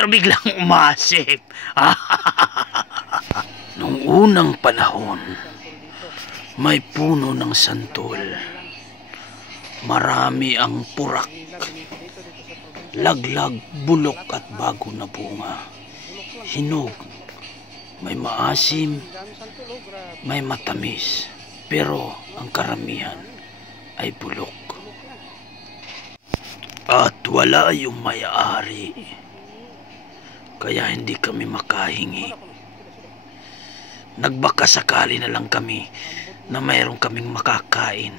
pero biglang umasip. Nung unang panahon, may puno ng santol. Marami ang purak, laglag, bulok at bago na bunga. Hinog, may maasim, may matamis, pero ang karamihan ay bulok. At wala yung may-ari, kaya hindi kami makahingi. Nagbaka sakali na lang kami na mayroon kaming makakain,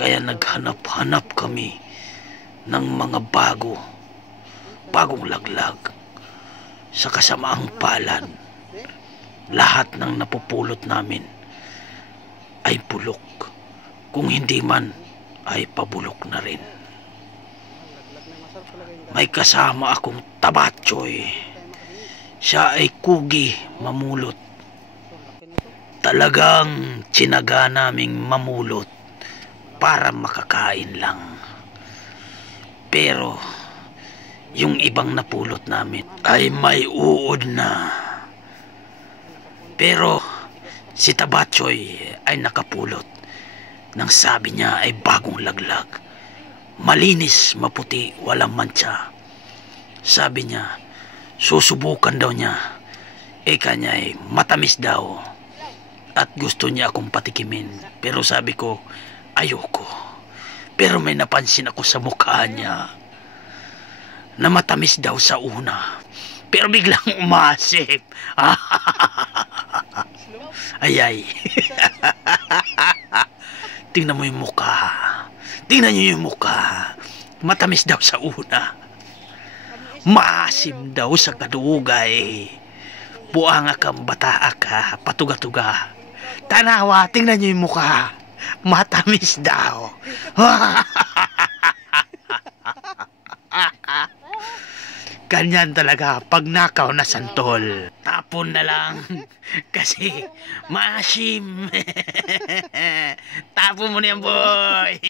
kaya naghanap-hanap kami ng mga bagong laglag. Sa kasamaang palad, lahat ng napupulot namin ay bulok, kung hindi man ay pabulok na rin. May kasama akong tabatsoy. Siya ay kugi mamulot. Talagang tsinaga naming mamulot para makakain lang. Pero yung ibang napulot namin ay may uod na. Pero si tabatsoy ay nakapulot nang sabi niya ay bagong laglag. Malinis, maputi, walang mantsa. Sabi niya, susubukan daw niya. Kanya ay matamis daw. At gusto niya akong patikimin. Pero sabi ko, ayoko. Pero may napansin ako sa mukha niya na matamis daw sa una. Pero biglang umasip. Ay. Tingnan mo yung mukha. Tingnan niyo yung mukha. Matamis daw sa una. Maasim daw sa kadugay. Buanga kang bataa ka, patuga-tuga. Tanawa, tingnan niyo yung mukha. Matamis daw. Ganyan talaga pag nakaw na santol. Tapon na lang kasi maasim. Tapon mo na yan, boy.